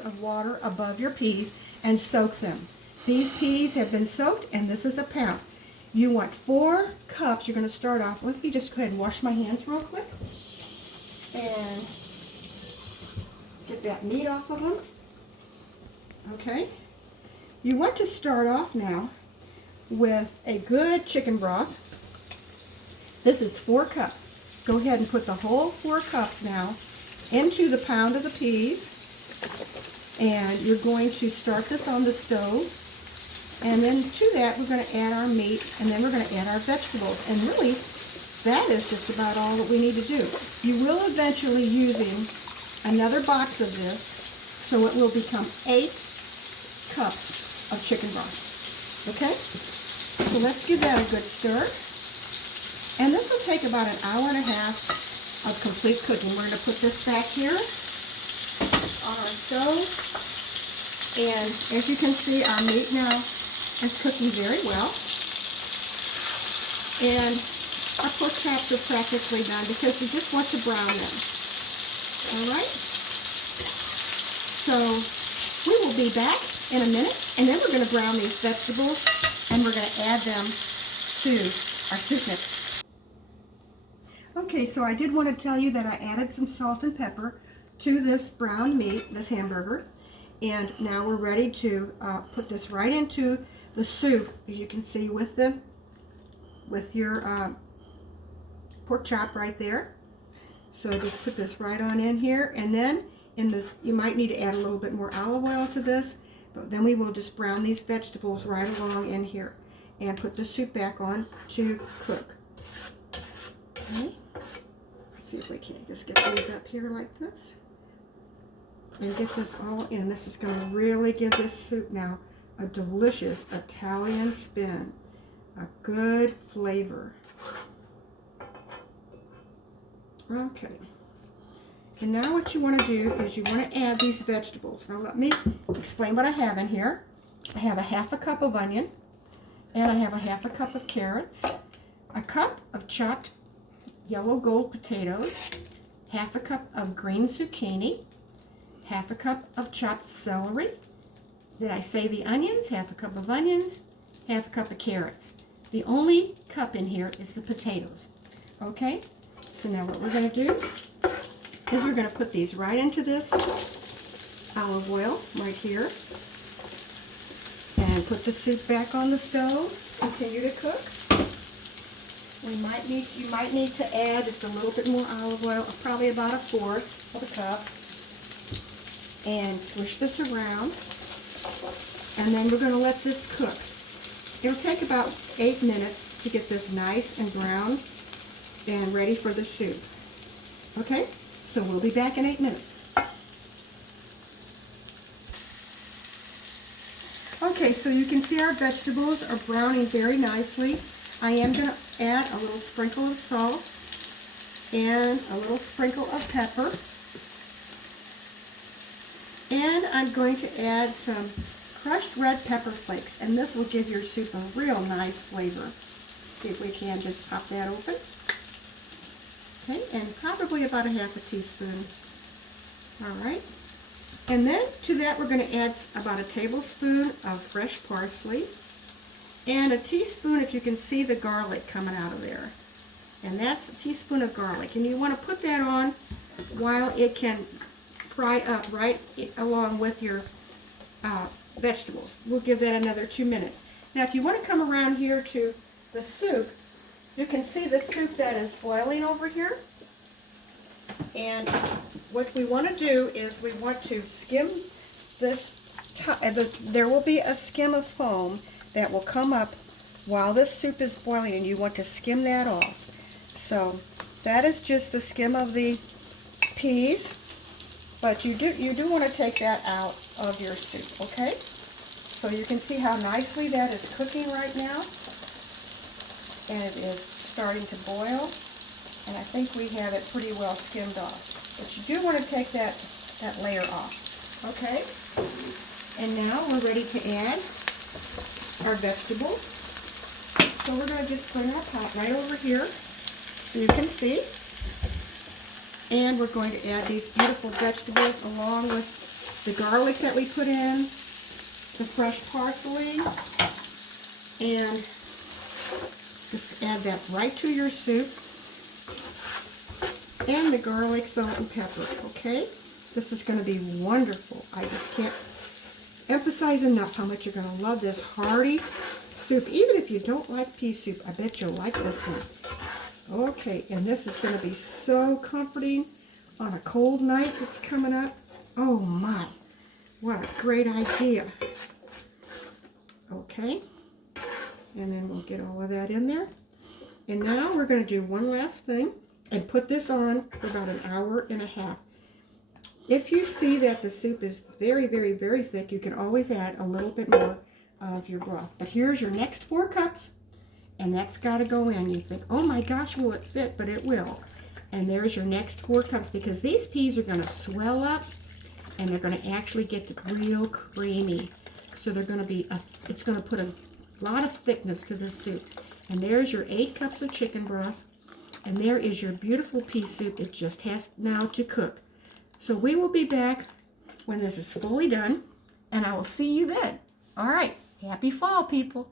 of water above your peas and soak them. These peas have been soaked, and this is a pound. You want 4 cups. You're going to start off. Let me just go ahead and wash my hands real quick and get that meat off of them. Okay. You want to start off now with a good chicken broth. This is 4 cups. Go ahead and put the whole 4 cups now into the pound of the peas. And you're going to start this on the stove. And then to that, we're going to add our meat, and then we're going to add our vegetables. And really, that is just about all that we need to do. You will eventually using another box of this, so it will become 8 cups of chicken broth. Okay? So let's give that a good stir. And this will take about an hour and a half of complete cooking. We're going to put this back here on our stove. And as you can see, our meat now is cooking very well. And our pork chops are practically done because we just want to brown them. Alright? So we will be back in a minute, and then we're going to brown these vegetables, and we're going to add them to our soup mix. Okay, so I did want to tell you that I added some salt and pepper to this browned meat, this hamburger. And now we're ready to put this right into the soup, as you can see with your pork chop right there. So just put this right on in here, and then in this, you might need to add a little bit more olive oil to this, but then we will just brown these vegetables right along in here and put the soup back on to cook. Okay. Let's see if we can't just get these up here like this. And get this all in. This is going to really give this soup now a delicious Italian spin. A good flavor. Okay. And now what you want to do is you want to add these vegetables. Now let me explain what I have in here. I have a 1/2 cup of onion. And I have a 1/2 cup of carrots. A cup of chopped yellow gold potatoes. 1/2 cup of green zucchini. 1/2 cup of chopped celery. Did I say the onions? 1/2 cup of onions, 1/2 cup of carrots. The only cup in here is the potatoes. Okay, so now what we're going to do is we're going to put these right into this olive oil right here. And put the soup back on the stove. Continue to cook. You might need to add just a little bit more olive oil, probably about 1/4 of a cup. And swish this around, and then we're going to let this cook. It'll take about 8 minutes to get this nice and brown and ready for the soup. Okay, so we'll be back in 8 minutes. Okay, so you can see our vegetables are browning very nicely. I am going to add a little sprinkle of salt and a little sprinkle of pepper. And I'm going to add some crushed red pepper flakes, and this will give your soup a real nice flavor. See if we can just pop that open. Okay, and probably about a 1/2 teaspoon. All right. And then to that we're going to add about a tablespoon of fresh parsley and a teaspoon, if you can see the garlic coming out of there. And that's a teaspoon of garlic. And you want to put that on while it can fry up right along with your vegetables. We'll give that another 2 minutes. Now if you want to come around here to the soup, you can see the soup that is boiling over here. And what we want to do is we want to skim this. There will be a skim of foam that will come up while this soup is boiling, and you want to skim that off. So that is just the skim of the peas. But you do want to take that out of your soup, okay? So you can see how nicely that is cooking right now. And it is starting to boil. And I think we have it pretty well skimmed off. But you do want to take that layer off, okay? And now we're ready to add our vegetables. So we're going to just bring our pot right over here so you can see. And we're going to add these beautiful vegetables along with the garlic that we put in, the fresh parsley, and just add that right to your soup. And the garlic, salt, and pepper, okay? This is going to be wonderful. I just can't emphasize enough how much you're going to love this hearty soup. Even if you don't like pea soup, I bet you'll like this one. Okay, and this is going to be so comforting on a cold night that's coming up. Oh my, what a great idea. Okay, and then we'll get all of that in there. And now we're going to do one last thing and put this on for about an hour and a half. If you see that the soup is very, very, very thick, you can always add a little bit more of your broth. But here's your next 4 cups, and that's got to go in. You think, oh my gosh, will it fit? But it will. And there's your next 4 cups, because these peas are going to swell up, and they're going to actually get real creamy. So they're going to be, it's going to put a lot of thickness to this soup. And there's your 8 cups of chicken broth. And there is your beautiful pea soup. It just has now to cook. So we will be back when this is fully done, and I will see you then. All right. Happy fall, people.